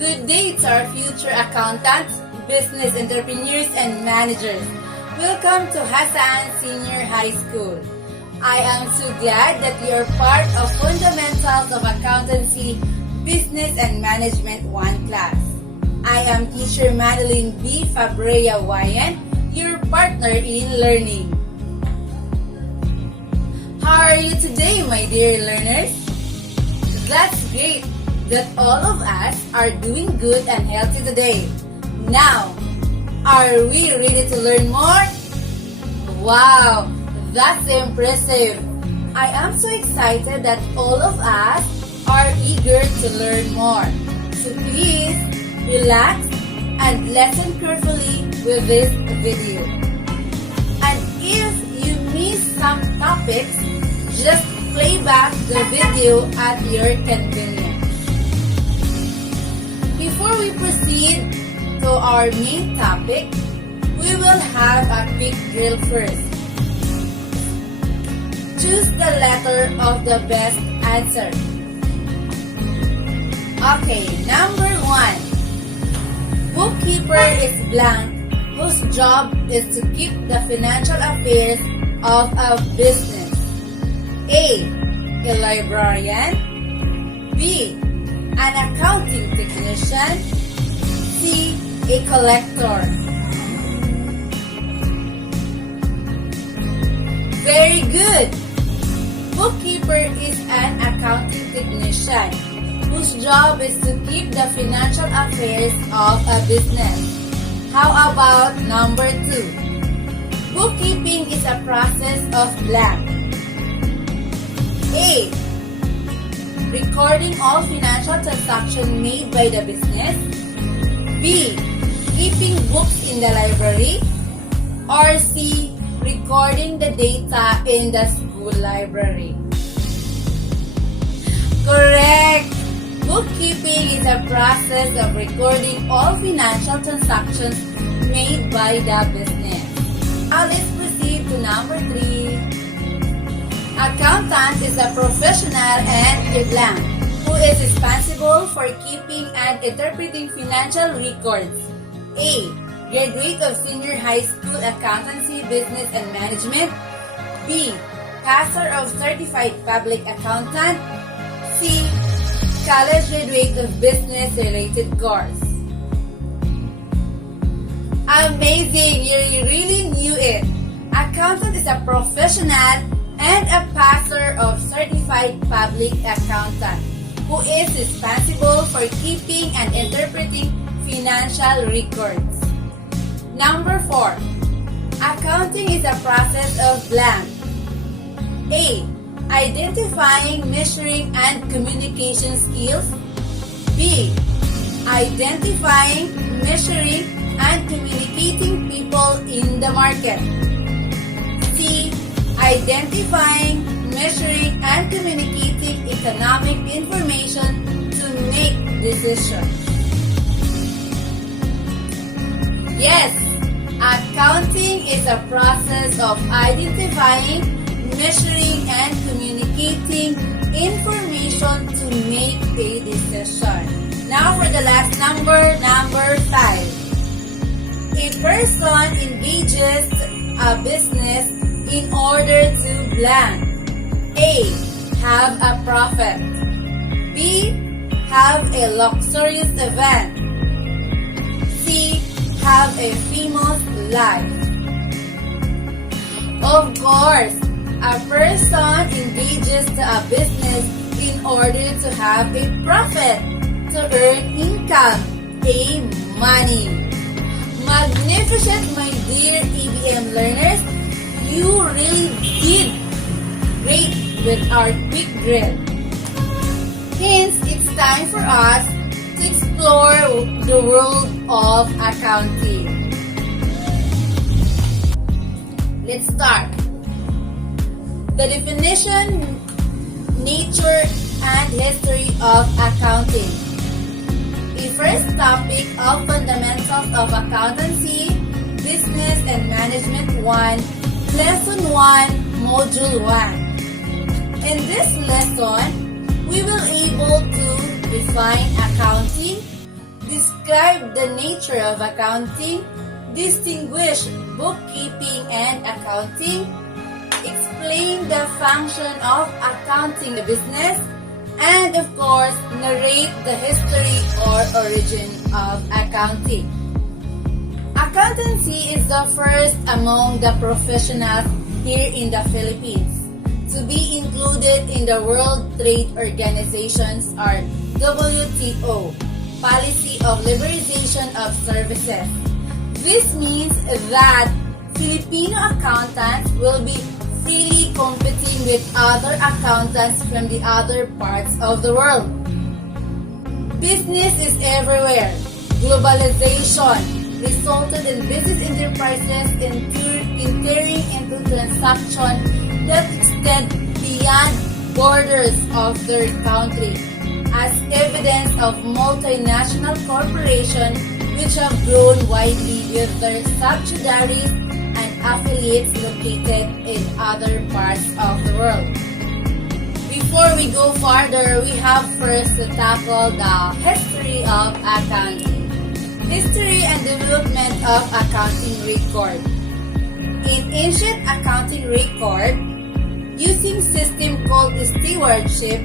Good day to our future accountants, business entrepreneurs, and managers. Welcome to Hassan Senior High School. I am so glad that you are part of Fundamentals of Accountancy, Business and Management 1 class. I am Teacher Madeline B. FABM1, your partner in learning. How are you today, my dear learners? That's great that all of us are doing good and healthy today. Now, are we ready to learn more? Wow, that's impressive. I am so excited that all of us are eager to learn more. So please, relax and listen carefully with this video. And if you miss some topics, just play back the video at your convenience. Before we proceed to our main topic, we will have a quick drill first. Choose the letter of the best answer. Okay, number 1. Bookkeeper is blank, whose job is to keep the financial affairs of a business. A librarian. B, an accounting technician. C, a collector. Very good! Bookkeeper is an accounting technician whose job is to keep the financial affairs of a business. How about number 2? Bookkeeping is a process of blank. A, recording all financial transactions made by the business. B, keeping books in the library. Or C, recording the data in the school library. Correct! Bookkeeping is a process of recording all financial transactions made by the business. Now let's proceed to number 3. Accountant is a professional and a blank who is responsible for keeping and interpreting financial records. A, graduate of senior high school accountancy, business and management. B, passer of certified public accountant. C, college graduate of business related course. Amazing! You really knew it. Accountant is a professional and a passer of certified public accountant who is responsible for keeping and interpreting financial records. Number 4. Accounting is a process of blank. A, identifying, measuring, and communication skills. B, identifying, measuring, and communicating people in the market. C, identifying, measuring, and communicating economic information to make decisions. Yes, accounting is a process of identifying, measuring, and communicating information to make a decision. Now for the last number 5. A person engages a business in order to blank. A, have a profit. B, have a luxurious event. C, have a famous life. Of course, a person engages a business in order to have a profit, to earn income, a money. Magnificent, my dear EBM learners. You really did great with our quick drill. Hence, it's time for us to explore the world of accounting. Let's start. The definition, nature, and history of accounting. The first topic of Fundamentals of Accountancy, Business and Management 1, Lesson 1, Module 1. In this lesson, we will able to define accounting, describe the nature of accounting, distinguish bookkeeping and accounting, explain the function of accounting the business, and of course, narrate the history or origin of accounting. Accountancy is the first among the professionals here in the Philippines to be included in the World Trade Organization's or WTO Policy of Liberalization of Services. This means that Filipino accountants will be freely competing with other accountants from the other parts of the world. Business is everywhere. Globalization resulted in business enterprises entering into transactions that extend beyond borders of their country, as evidence of multinational corporations which have grown widely with their subsidiaries and affiliates located in other parts of the world. Before we go further, we have first to tackle the history of accounting. History and development of accounting record. In ancient accounting record, using system called stewardship,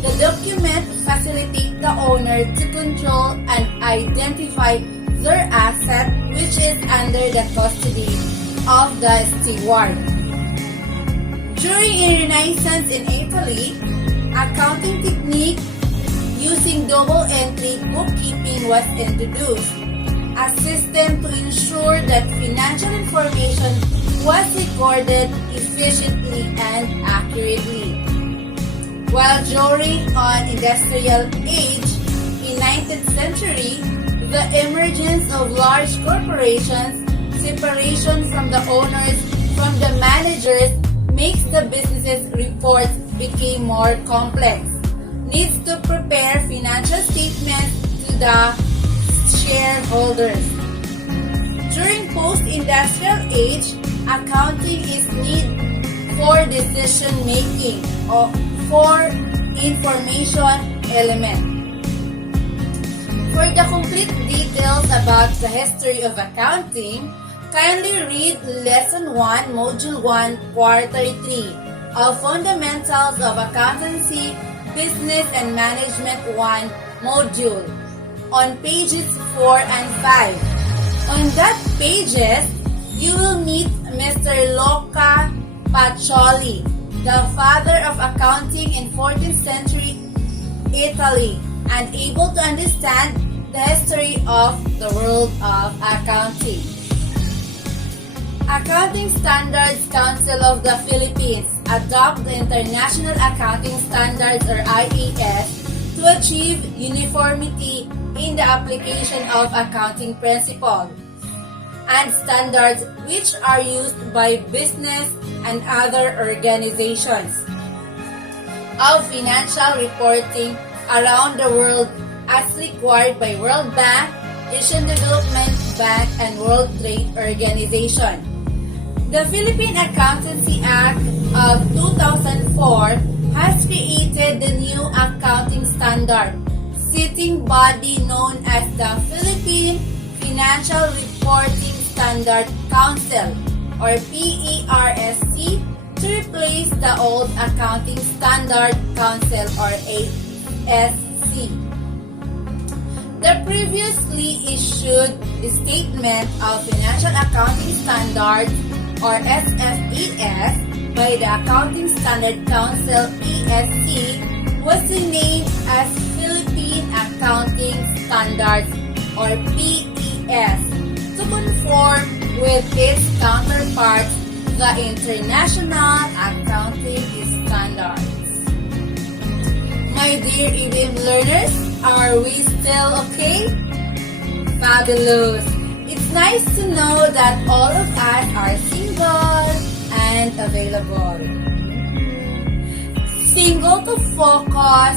the document facilitates the owner to control and identify their asset which is under the custody of the steward. During a Renaissance in Italy, accounting technique using double entry bookkeeping was introduced, a system to ensure that financial information was recorded efficiently and accurately. While during an industrial age in 19th century, the emergence of large corporations, separation from the owners from the managers makes the business's reports became more complex. Needs to prepare financial statements to the shareholders. During post-industrial age, accounting is need for decision making or for information element. For the complete details about the history of accounting, kindly read Lesson 1, Module 1, Quarter 3 of Fundamentals of Accountancy, Business and Management 1 module on pages 4 and 5. On that pages, you will meet Mr. Luca Pacioli, the father of accounting in 14th century Italy, and able to understand the history of the world of accounting. Accounting Standards Council of the Philippines adopt the International Accounting Standards or IAS to achieve uniformity in the application of accounting principles and standards which are used by business and other organizations of financial reporting around the world as required by World Bank, Asian Development Bank, and World Trade Organization. The Philippine Accountancy Act of 2004 has created the new accounting standard, sitting body known as the Philippine Financial Reporting Standard Council or PERSC to replace the old Accounting Standard Council or ASC. The previously issued Statement of Financial Accounting Standards or SFAS by the Accounting Standard Council ESC was renamed as Philippine Accounting Standards or PES to conform with its counterparts, the International Accounting Standards. My dear FABM learners, are we still okay? Fabulous! It's nice to know that all of us are single and available. Single to focus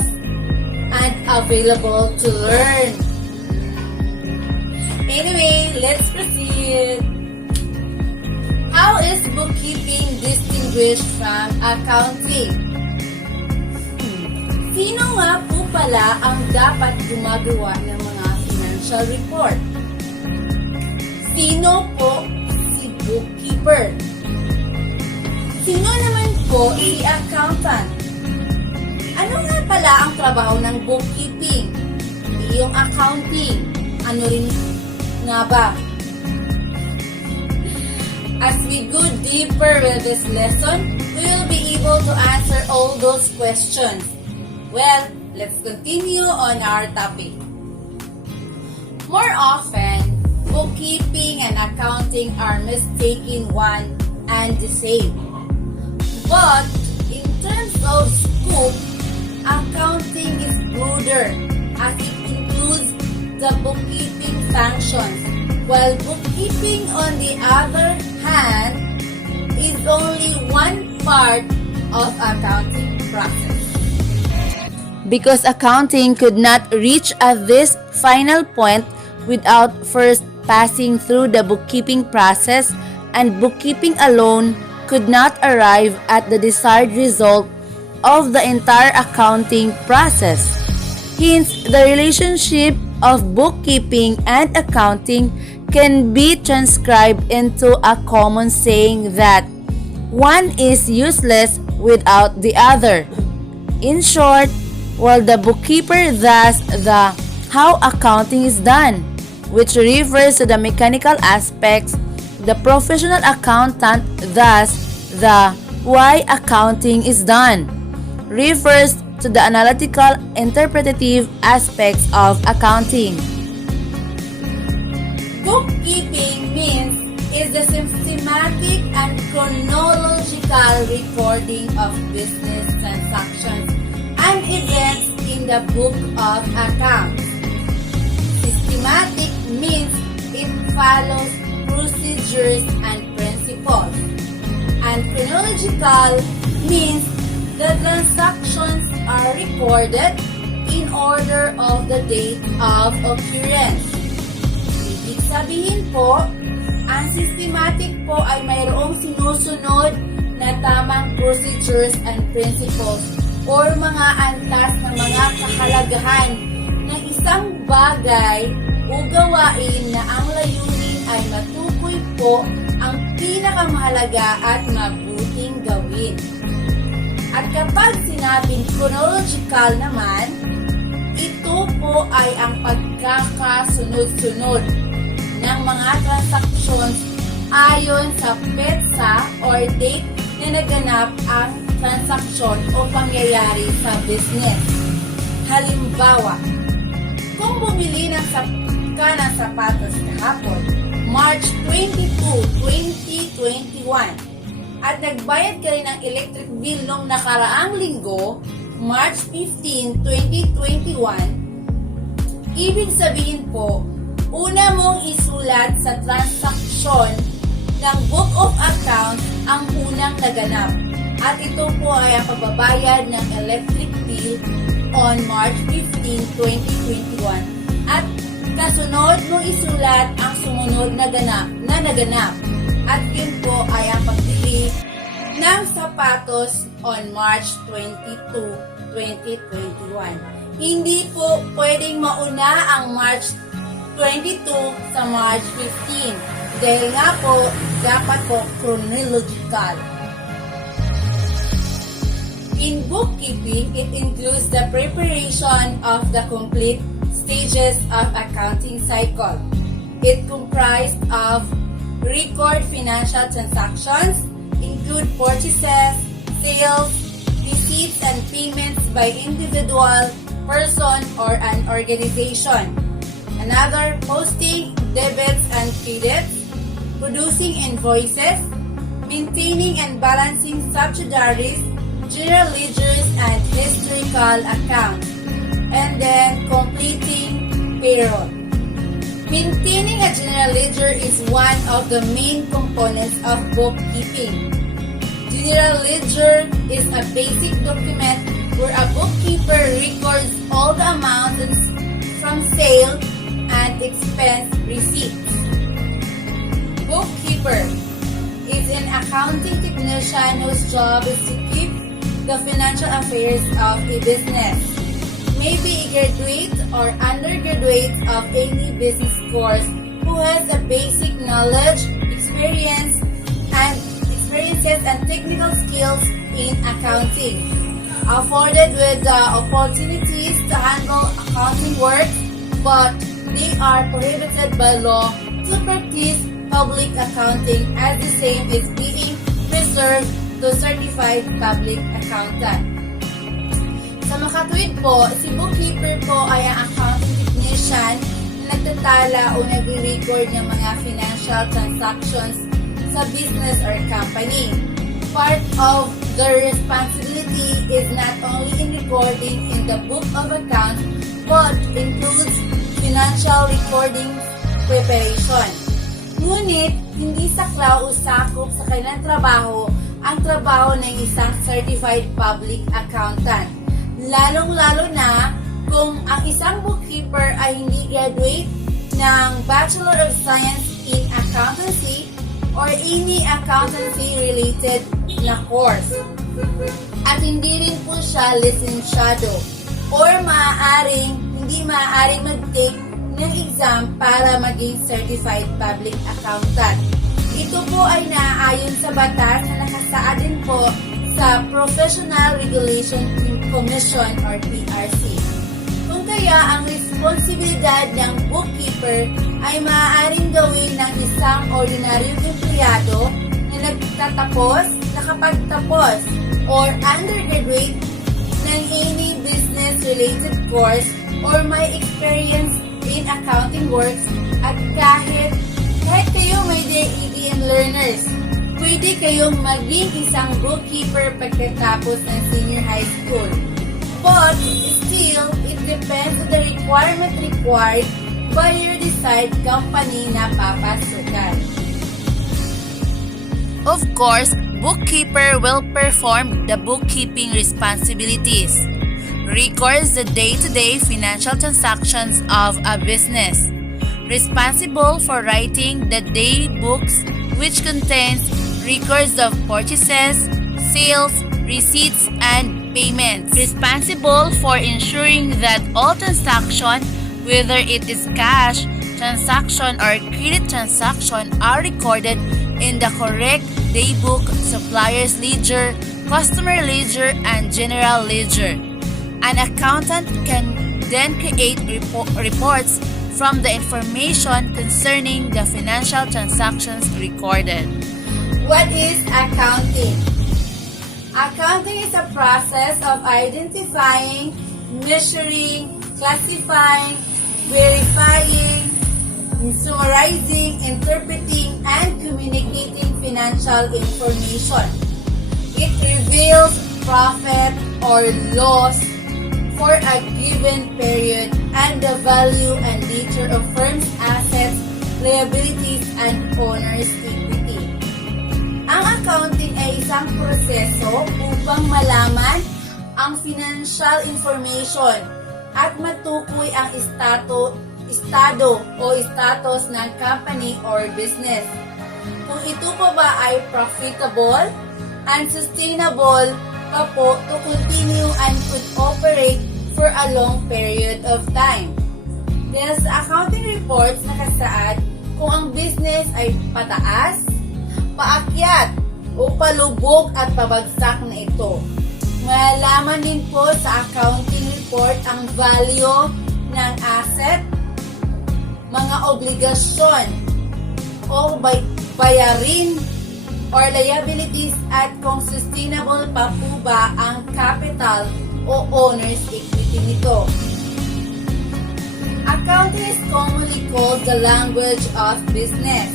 and available to learn. Anyway, let's proceed. How is bookkeeping distinguished from accounting? Sino nga po pala ang dapat gumagawa ng mga financial financial report. Sino po si bookkeeper? Sino naman po si accountant? Ano nga pala ang trabaho ng bookkeeping? Yung accounting. Ano rin nga ba? As we go deeper with this lesson, we will be able to answer all those questions. Well, let's continue on our topic. More often, bookkeeping and accounting are mistaken one and the same. But, in terms of scope, accounting is broader as it includes the bookkeeping functions, while bookkeeping on the other hand is only one part of accounting process. Because accounting could not reach at this final point without first passing through the bookkeeping process, and bookkeeping alone could not arrive at the desired result of the entire accounting process. Hence, the relationship of bookkeeping and accounting can be transcribed into a common saying that one is useless without the other. In short, while the bookkeeper does the how accounting is done, which refers to the mechanical aspects, the professional accountant does the why accounting is done, refers to the analytical interpretative aspects of accounting. Bookkeeping means is the systematic and chronological recording of business transactions and events in the book of accounts. Systematic means it follows procedures and principles. And chronological means the transactions are recorded in order of the date of occurrence. Ibig sabihin po, ang systematic po ay mayroong sinusunod na tamang procedures and principles or mga antas na mga kahalagahan ng isang bagay o gawain na ang layunin ay matukoy po ang pinakamahalaga at mabuting gawin. At kapag sinabing chronological naman, ito po ay ang pagkakasunod-sunod ng mga transactions ayon sa petsa or date na naganap ang transaksyon o pangyayari sa business. Halimbawa, kung bumili ka ng sapatos kahapon, March 22, 2021, at nagbayad ka rin ng electric bill noong nakaraang linggo, March 15, 2021, ibig sabihin po, una mong isulat sa transaksyon ng Book of Accounts ang unang naganap. At ito po ay ang pagbabayad ng electric bill on March 15, 2021. At kasunod mong isulat ang sumunod na naganap. At yun po ay ang pagbili ng sapatos on March 22, 2021. Hindi po pwedeng mauna ang March 22 sa March 15. Dahil nga po, dapat po chronological. In bookkeeping, it includes the preparation of the complete stages of accounting cycle. It comprised of record financial transactions, include purchases, sales, receipts and payments by individual, person, or an organization. Another, posting debits and credits, producing invoices, maintaining and balancing subsidiaries, general ledgers and historical accounts, and then completing payroll. Maintaining a general ledger is one of the main components of bookkeeping. General ledger is a basic document where a bookkeeper records all the amounts from sale and expense receipts. Bookkeeper is an accounting technician whose job is to keep the financial affairs of a business, maybe a graduate or undergraduate of any business course who has a basic knowledge, experiences and technical skills in accounting, afforded with the opportunities to handle accounting work, but they are prohibited by law to practice public accounting as the same is being reserved to certified public accountant. Sa makatuwid po, si bookkeeper po ay ang accounting technician na nagtatala o nagre-record ng mga financial transactions sa business or company. Part of their responsibility is not only in recording in the book of accounts but includes financial recording preparation. Ngunit, hindi saklaw o sakop sa kanilang trabaho ang trabaho ng isang certified public accountant. Lalong-lalo na kung ang isang bookkeeper ay hindi graduate ng Bachelor of Science in Accountancy or any accountancy-related na course. At hindi rin po siya lisensyado or hindi maaaring mag-take ng exam para maging certified public accountant. Ito po ay naaayon sa batas na nakasaad din po sa Professional Regulation Commission or PRC. Kung kaya ang responsibilidad ng bookkeeper ay maaaring gawin ng isang ordinaryong empleyado na nakapagtapos or undergraduate ng any business-related course or may experience in accounting works at kahit kayo may DEDM learners, pwede kayong maging isang bookkeeper pagkatapos ng senior high school. But still, it depends on the requirement required by your desired company na papasukan. Of course, bookkeeper will perform the bookkeeping responsibilities, records the day-to-day financial transactions of a business, responsible for writing the day books which contains records of purchases, sales, receipts, and payments, responsible for ensuring that all transactions, whether it is cash transaction or credit transaction, are recorded in the correct daybook, supplier's ledger, customer ledger, and general ledger. An accountant can then create reports from the information concerning the financial transactions recorded. What is accounting? Accounting is a process of identifying, measuring, classifying, verifying, summarizing, interpreting, and communicating financial information. It reveals profit or loss for a given period and the value and nature of firm's assets, liabilities, and owner's equity. Ang accounting ay isang proseso upang malaman ang financial information at matukoy ang estado o status ng company or business. Kung ito pa ba ay profitable and sustainable to continue and could operate for a long period of time. Dahil sa accounting reports nakasaad kung ang business ay pataas, paakyat, o palubog at pabagsak na ito. Malalaman din po sa accounting report ang value ng asset, mga obligasyon o bayarin or liabilities at kung sustainable pa po ba ang capital o owner's equity nito. Accounting is commonly called the language of business,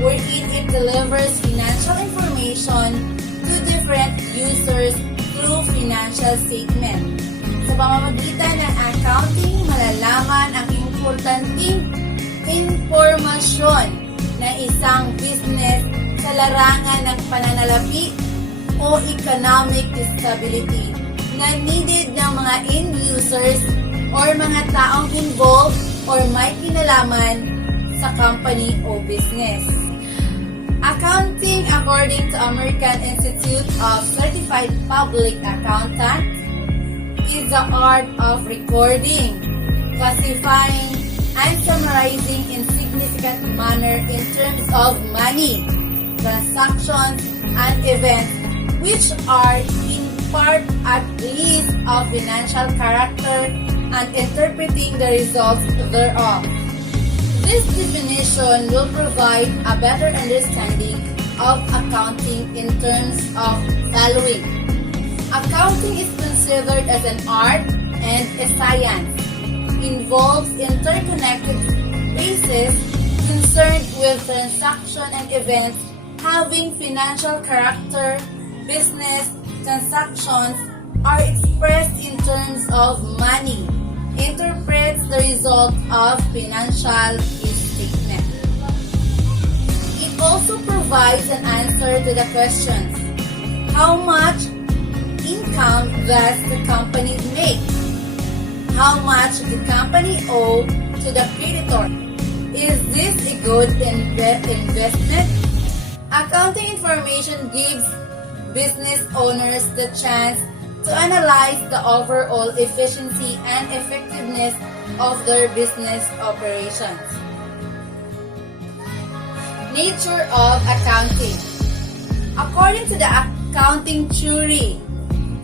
wherein it delivers financial information to different users through financial statement. Sa pamamagitan ng accounting, malalaman ang importanteng impormasyon ng isang business sa larangan ng pananalapi o economic stability na needed ng mga end users or mga taong involved or may kinalaman sa company o business. Accounting, according to American Institute of Certified Public Accountants, is is the art of recording, classifying, and summarizing in significant manner in terms of money, transactions, and events which are in part at least of financial character and interpreting the results thereof. This definition will provide a better understanding of accounting in terms of following. Accounting is considered as an art and a science. Involves interconnected bases concerned with transaction and events having financial character. Business transactions are expressed in terms of money. Interprets the result of financial statement. It also provides an answer to the questions: how much income does the company make? How much the company owe to the creditor? Is this a good investment? Accounting information gives business owners the chance to analyze the overall efficiency and effectiveness of their business operations. Nature of accounting. According to the accounting theory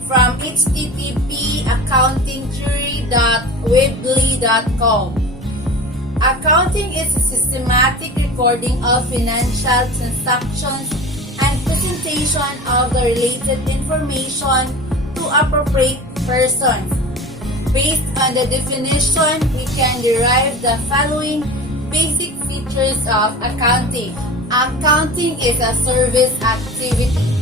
from http://accountingtheory.weebly.com, accounting is a systematic recording of financial transactions and presentation of the related information to appropriate persons. Based on the definition, we can derive the following basic features of accounting. Accounting is a service activity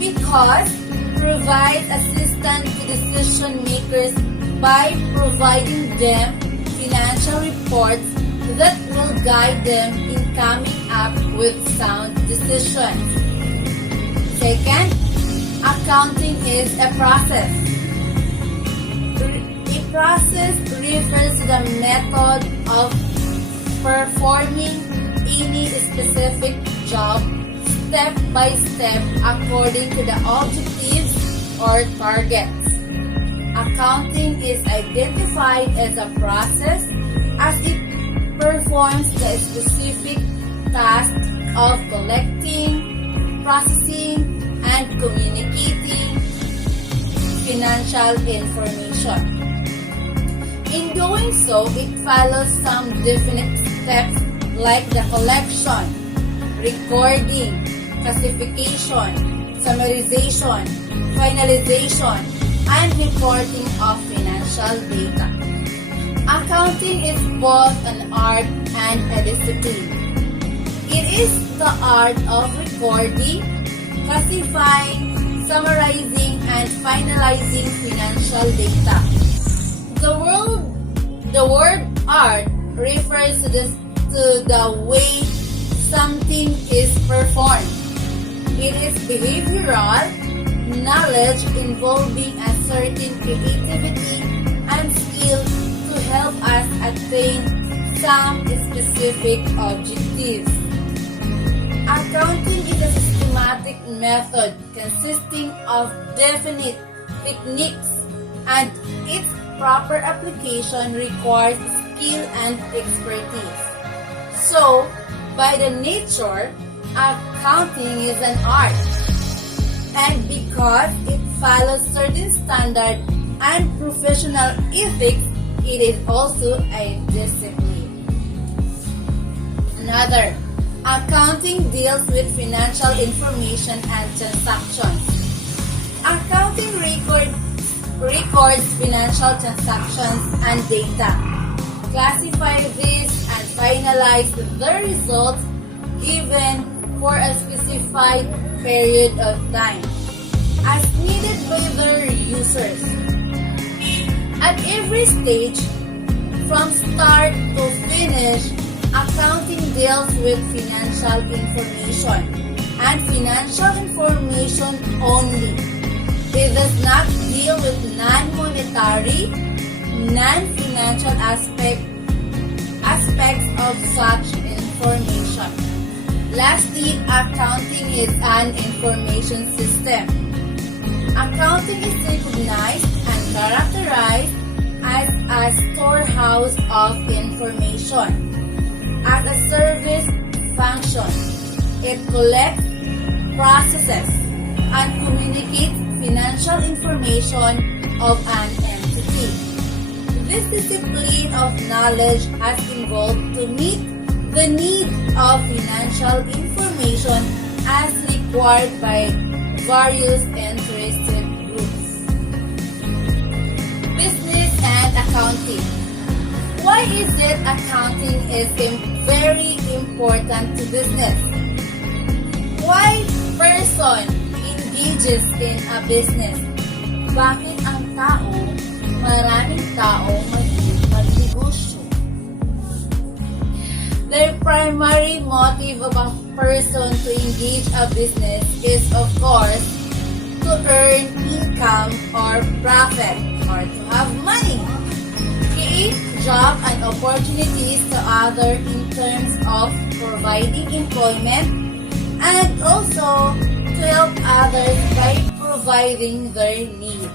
because it provides assistance to decision makers by providing them financial reports that will guide them in coming up with sound decisions. Second, accounting is a process. A process refers to the method of performing any specific job step by step according to the objectives or targets. Accounting is identified as a process as it performs the specific task of collecting, processing, and communicating financial information. In doing so, it follows some definite steps like the collection, recording, classification, summarization, finalization, and reporting of financial data. Accounting is both an art and a discipline. It is the art of recording, classifying, summarizing, and finalizing financial data. The word art refers to the way something is performed. It is behavioral knowledge involving a certain creativity and skill to help us attain some specific objectives. Accounting is a systematic method consisting of definite techniques, and its proper application requires skill and expertise. So, by the nature, accounting is an art. And because it follows certain standard and professional ethics, it is also a discipline. Another, accounting deals with financial information and transactions. Accounting records financial transactions and data, classify this and finalize the results given for a specified period of time as needed by their users. At every stage, from start to finish, accounting deals with financial information and financial information only. It does not deal with non-monetary, non-financial aspects of such information. Lastly, accounting is an information system. Accounting is recognized and a storehouse of information. As a service function, it collects, processes, and communicates financial information of an entity. This discipline of knowledge has evolved to meet the need of financial information as required by various interested groups. Business and accounting. Why is it accounting is very important to business? Why person engages in a business? Bakit ang maraming tao magnegosyo? The primary motive of a person to engage a business is, of course, to earn income or profit or to have money. Create job and opportunities to others in terms of providing employment and also to help others by providing their needs.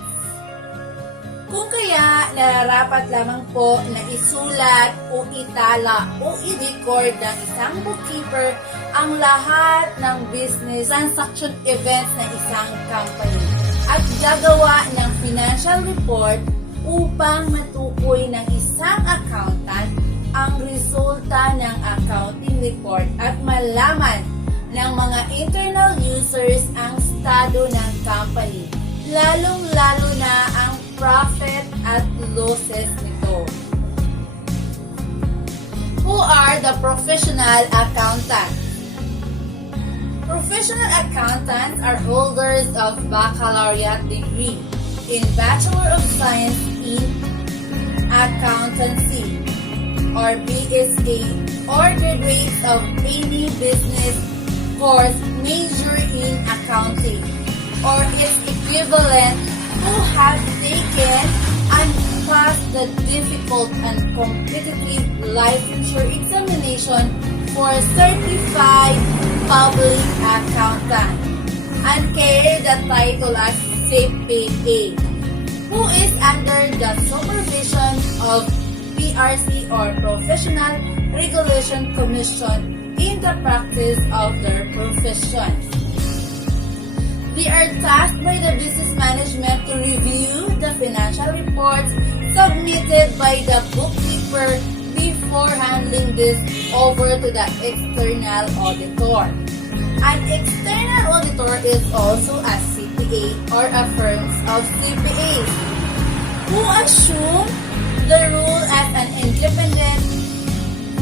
Kung kaya nararapat lamang po na isulat o itala o i-record ng isang bookkeeper ang lahat ng business transaction events ng isang company at gagawa ng financial report upang matukoy ng isang accountant ang resulta ng accounting report at malaman ng mga internal users ang estado ng company, lalong-lalo na ang profit at losses nito. Who are the professional accountants? Professional accountants are holders of baccalaureate degree in Bachelor of Science in Accountancy or BSA or graduates of any business course major in accounting or its equivalent who have taken and passed the difficult and competitive licensure examination for certified public accountant and carry the title as CPA, who is under the supervision of PRC or Professional Regulation Commission in the practice of their profession. They are tasked by the business management to review the financial reports submitted by the bookkeeper before handling this over to the external auditor. An external auditor is also a CPA or a firm of CPAs who assume the role as an independent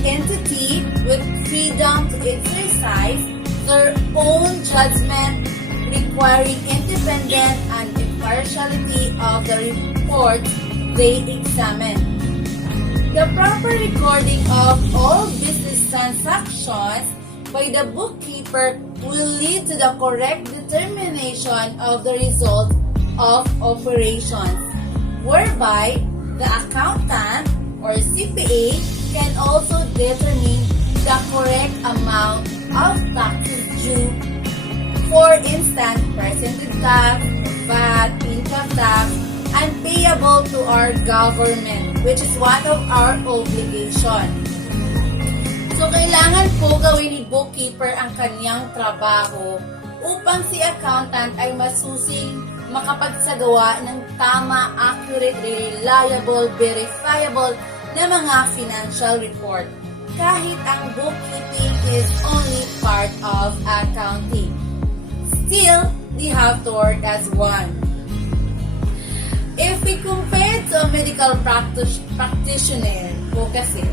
entity with freedom to exercise their own judgment, requiring independent and impartiality of the reports they examine. The proper recording of all business transactions by the bookkeeper will lead to the correct determination of the result of operations, whereby the accountant or CPA can also determine the correct amount of taxes due. For instance, percentage tax, VAT, income tax, and payable to our government, which is one of our obligations. So, kailangan po gawin ni bookkeeper ang kanyang trabaho upang si accountant ay masusing makapagsagawa ng tama, accurate, reliable, verifiable na mga financial report. Kahit ang bookkeeping is only part of accounting. Still, they have to work as one. If we compare to a medical practitioner po kasi,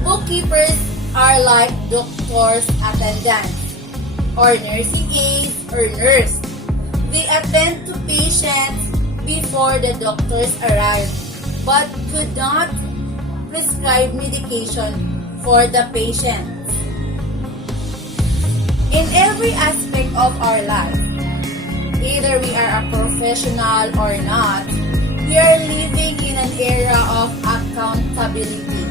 bookkeepers are like doctors' attendants or nursing aides or nurse. They attend to patients before the doctors arrive but could not prescribe medication for the patient. In every aspect of our life, either we are a professional or not, we are living in an era of accountability.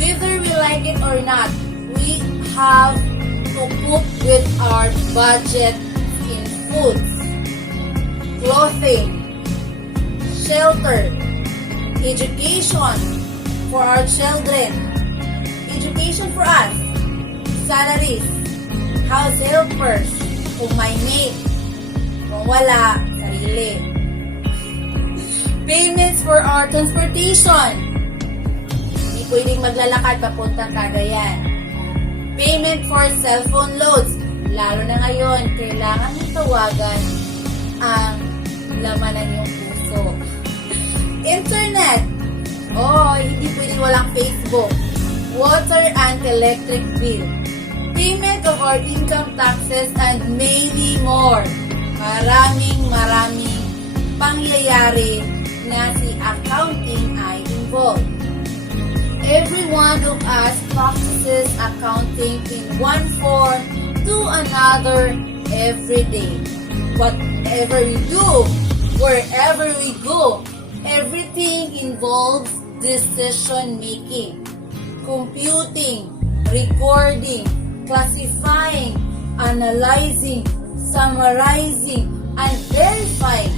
Whether we like it or not, we have to cope with our budget in foods, clothing, shelter, education for our children, education for us, salaries, house helpers, kung may maid, kung wala, sarili. Payments for our transportation. Hindi pwedeng maglalakad papuntang Cagayan. Payment for cellphone loads. Lalo na ngayon, kailangan mong tawagan ang lamanan yung puso. Internet. Hindi pwedeng walang Facebook. Water and electric bill. Payment of our income taxes and maybe more. Maraming pangyayari na si accounting ay involved. Every one of us practices accounting in one form to another every day. Whatever we do, wherever we go, everything involves decision making, computing, recording, classifying, analyzing, summarizing, and verifying.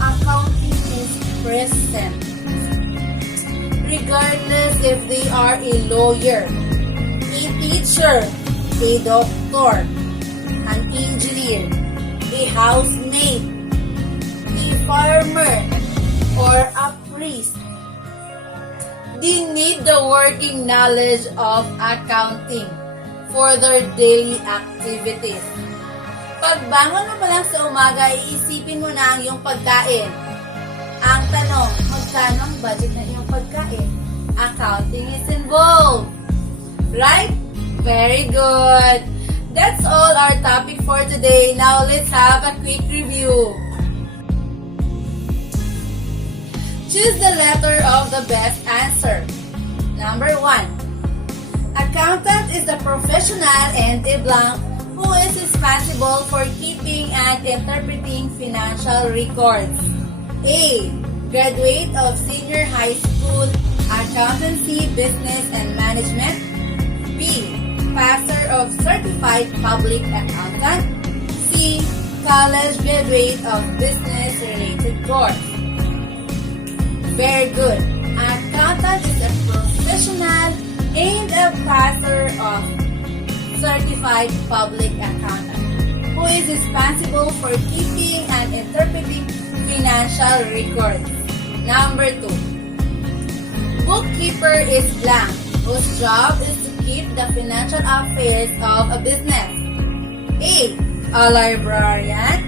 Accounting is present. Regardless if they are a lawyer, a teacher, a doctor, an engineer, a housemaid, a farmer, or a priest, they need the working knowledge of accounting for their daily activities. Pagbangon mo pa lang sa umaga, iisipin mo na ang iyong pagkain. Ang tanong, magkano ang budget na iyong pagkain? Accounting is involved. Right? Very good. That's all our topic for today. Now, let's have a quick review. Choose the letter of the best answer. Number 1. Accountant is the professional and a blank who is responsible for keeping and interpreting financial records. A. Graduate of senior high school, accountancy, business, and management. B. Passer of certified public accountant. C. College graduate of business-related course. Very good. Accountant is a professional and a passer of certified public accountant who is responsible for keeping and interpreting financial records. Number 2. Bookkeeper is blank, whose job is to keep the financial affairs of a business. A. A librarian.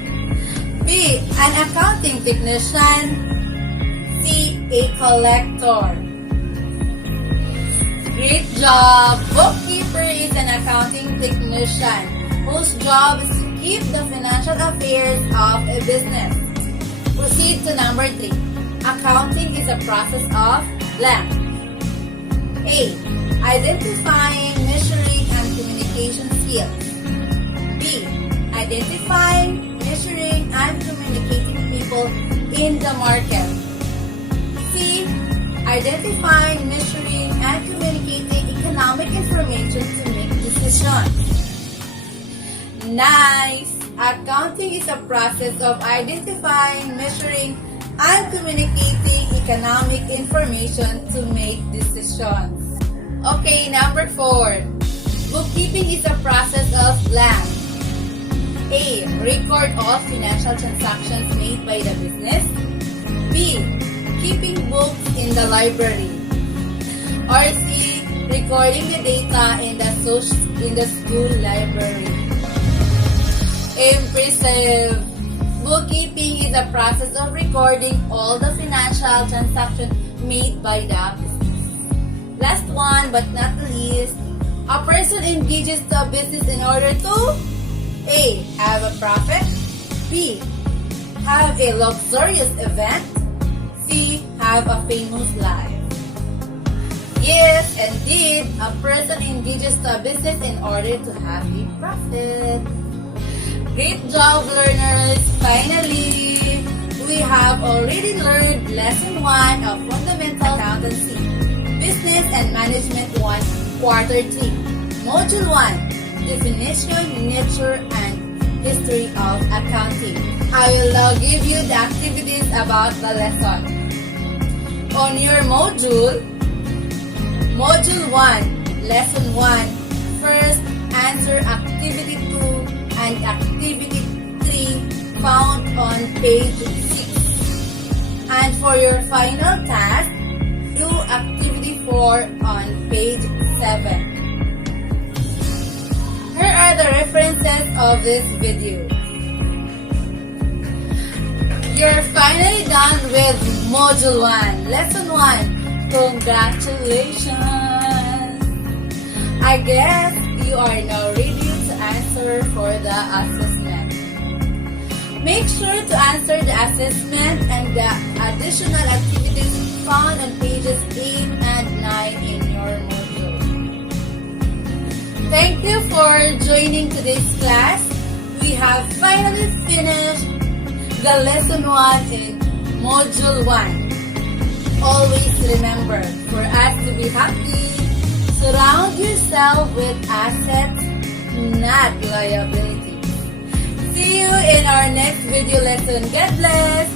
B. An accounting technician. C. A collector. Great job! Bookkeeper is an accounting technician whose job is to keep the financial affairs of a business. Proceed to number 3. Accounting is a process of blank. A. Identifying, measuring, and communication skills. B. Identifying, measuring, and communicating people in the market. C. Identifying, measuring, and communicating economic information to make decisions. Nice! Accounting is a process of identifying, measuring, and communicating economic information to make decisions. Okay, number 4. Bookkeeping is a process of blank. A. Record all financial transactions made by the business. B. Keeping books in the library. Or C. Recording the data in the school library. Impressive! Bookkeeping is a process of recording all the financial transactions made by the business. Last one but not the least, a person engages to a business in order to A. Have a profit. B. Have a luxurious event. C. Have a famous life. Yes, indeed, a person engages to a business in order to have a profit. Great job, learners! Finally, we have already learned Lesson 1 of Fundamental Accountancy, Business and Management 1, Quarter 3, Module 1, Definition, Nature, and History of Accounting. I will now give you the activities about the lesson. On your module 1, lesson 1, first answer activity 2 and activity 3 found on page 6. And for your final task, do activity 4 on page 7. Here are the references of this video. You're finally done with Module 1, Lesson 1. Congratulations! I guess you are now ready to answer for the assessment. Make sure to answer the assessment and the additional activities found on pages 8 and 9 in your module. Thank you for joining today's class. We have finally finished the lesson 1 in module 1. Always remember, for us to be happy, surround yourself with assets, not liabilities. See you in our next video lesson. God bless!